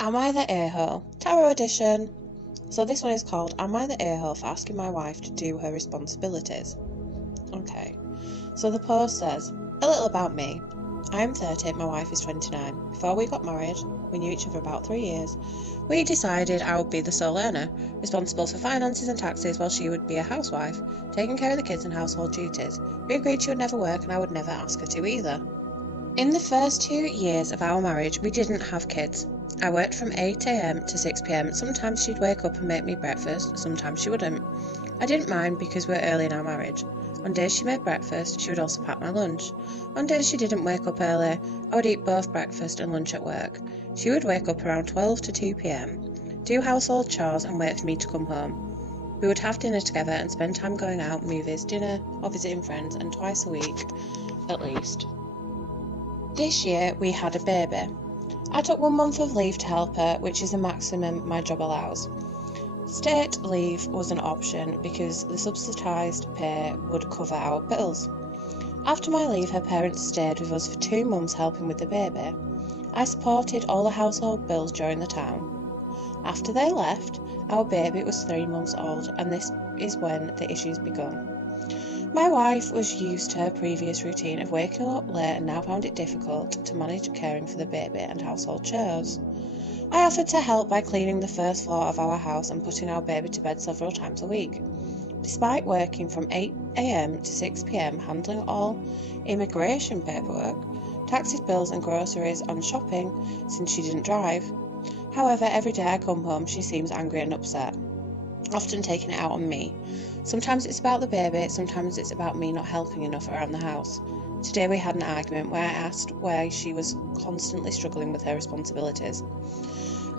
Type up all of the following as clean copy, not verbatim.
Am I the A-hole? Tarot edition. So this one is called Am I the A-hole for asking my wife to do her responsibilities? Okay. So the post says, a little about me. I am 30, my wife is 29. Before we got married, we knew each other about 3 years. We decided I would be the sole earner, responsible for finances and taxes while she would be a housewife, taking care of the kids and household duties. We agreed she would never work and I would never ask her to either. In the first 2 years of our marriage, we didn't have kids. I worked from 8 a.m. to 6 p.m. Sometimes she'd wake up and make me breakfast, sometimes she wouldn't. I didn't mind because we're early in our marriage. On days she made breakfast, she would also pack my lunch. On days she didn't wake up early, I would eat both breakfast and lunch at work. She would wake up around 12 to 2 p.m, do household chores and wait for me to come home. We would have dinner together and spend time going out, movies, dinner or visiting friends, and twice a week at least. This year we had a baby. I took 1 month of leave to help her, which is the maximum my job allows. State leave was an option because the subsidised pay would cover our bills. After my leave, her parents stayed with us for 2 months helping with the baby. I supported all the household bills during the time. After they left, our baby was 3 months old, and this is when the issues began. My wife was used to her previous routine of waking up late and now found it difficult to manage caring for the baby and household chores. I offered to help by cleaning the first floor of our house and putting our baby to bed several times a week. Despite working from 8 a.m. to 6 p.m. handling all immigration paperwork, taxes, bills and groceries and shopping since she didn't drive. However, every day I come home she seems angry and upset, often taking it out on me. Sometimes it's about the baby, sometimes it's about me not helping enough around the house. Today we had an argument where I asked why she was constantly struggling with her responsibilities.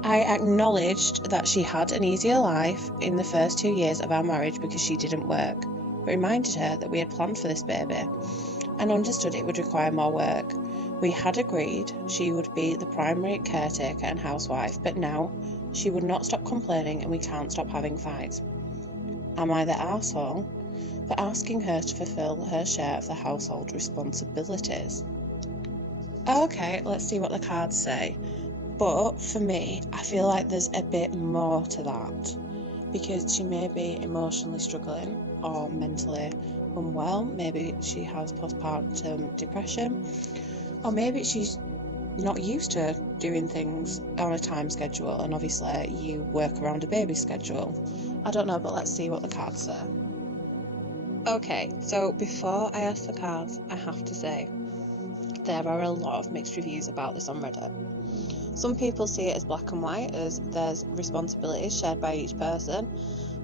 I acknowledged that she had an easier life in the first 2 years of our marriage because she didn't work, but reminded her that we had planned for this baby and understood it would require more work. We had agreed she would be the primary caretaker and housewife, but now she would not stop complaining and we can't stop having fights. Am I the arsehole for asking her to fulfill her share of the household responsibilities? Okay, let's see what the cards say. But for me, I feel like there's a bit more to that, because she may be emotionally struggling or mentally unwell. Maybe she has postpartum depression, or maybe she's not used to doing things on a time schedule, and obviously you work around a baby schedule. I don't know, but let's see what the cards say. Okay, so before I ask the cards, I have to say there are a lot of mixed reviews about this on Reddit. Some people see it as black and white, as there's responsibilities shared by each person,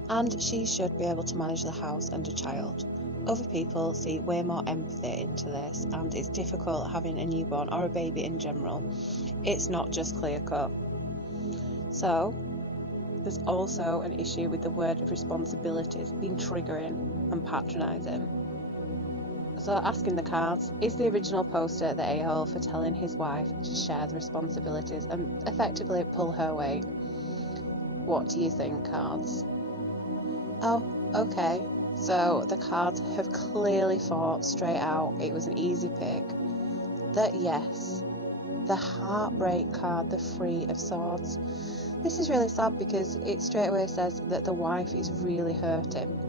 and she should be able to manage the house and a child. Other people see way more empathy into this, and it's difficult having a newborn or a baby in general. It's not just clear cut. So, there's also an issue with the word of responsibilities being triggering and patronising. So asking the cards, is the original poster the a-hole for telling his wife to share the responsibilities and effectively pull her weight? What do you think, cards? Oh, okay. So the cards have clearly thought straight out it was an easy pick. That yes, the heartbreak card, the Three of Swords. This is really sad because it straight away says that the wife is really hurting.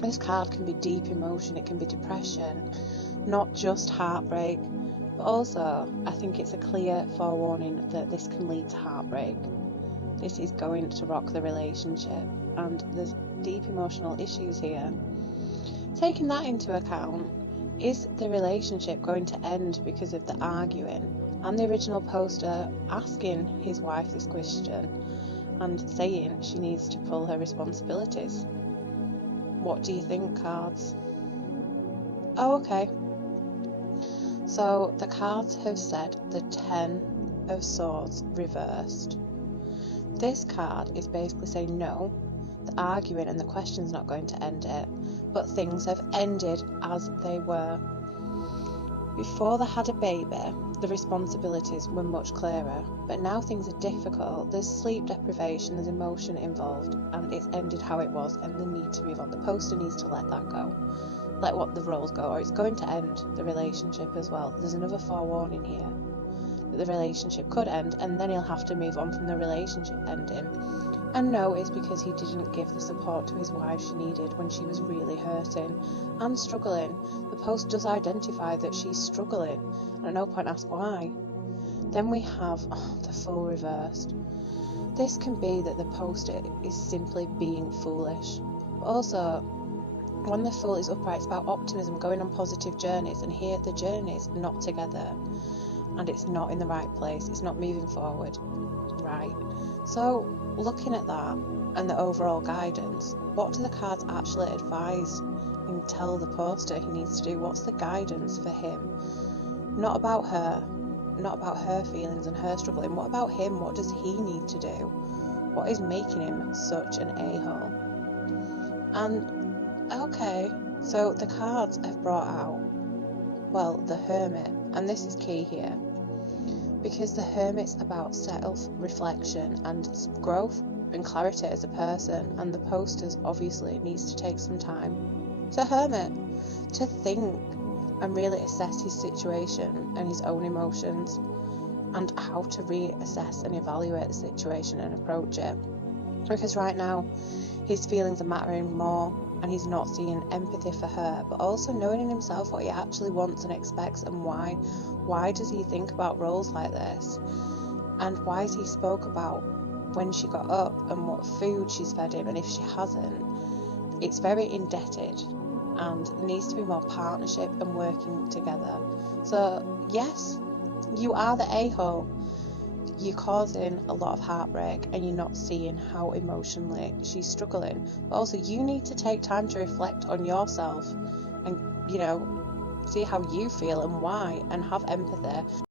This card can be deep emotion, it can be depression, not just heartbreak, but also I think it's a clear forewarning that this can lead to heartbreak. This is going to rock the relationship, and there's deep emotional issues here. Taking that into account, is the relationship going to end because of the arguing? And the original poster asking his wife this question and saying she needs to pull her responsibilities. What do you think, cards? Oh, okay. So the cards have said the Ten of Swords reversed. This card is basically saying no, the arguing and the question's not going to end it, but things have ended as they were. Before they had a baby, the responsibilities were much clearer, but now things are difficult. There's sleep deprivation, there's emotion involved, and it's ended how it was, and they need to move on. The poster needs to let that go, let what the roles go, or it's going to end the relationship as well. There's another forewarning here. that the relationship could end, and then he'll have to move on from the relationship ending. And no, it's because he didn't give the support to his wife she needed when she was really hurting and struggling. The post does identify that she's struggling, and at no point ask why. Then we have the Fool reversed. This can be that the post is simply being foolish. But also, when the Fool is upright, it's about optimism, going on positive journeys, and here the journey is not together, and it's not in the right place, it's not moving forward. Right. So, looking at that and the overall guidance, what do the cards actually advise and tell the poster he needs to do? What's the guidance for him? Not about her feelings and her struggling. What about him? What does he need to do? What is making him such an a-hole? And, okay, so the cards have brought out, well, the Hermit, and this is key here. Because the Hermit's about self-reflection and growth and clarity as a person, and the posters obviously needs to take some time to Hermit to think and really assess his situation and his own emotions and how to reassess and evaluate the situation and approach it. Because right now his feelings are mattering more, and he's not seeing empathy for her, but also knowing in himself what he actually wants and expects, and why. Why does he think about roles like this? And why has he spoke about when she got up and what food she's fed him, and if she hasn't? It's very indebted and needs to be more partnership and working together. So yes, you are the a-hole. You're causing a lot of heartbreak, and you're not seeing how emotionally she's struggling. But also you need to take time to reflect on yourself and, see how you feel and why, and have empathy.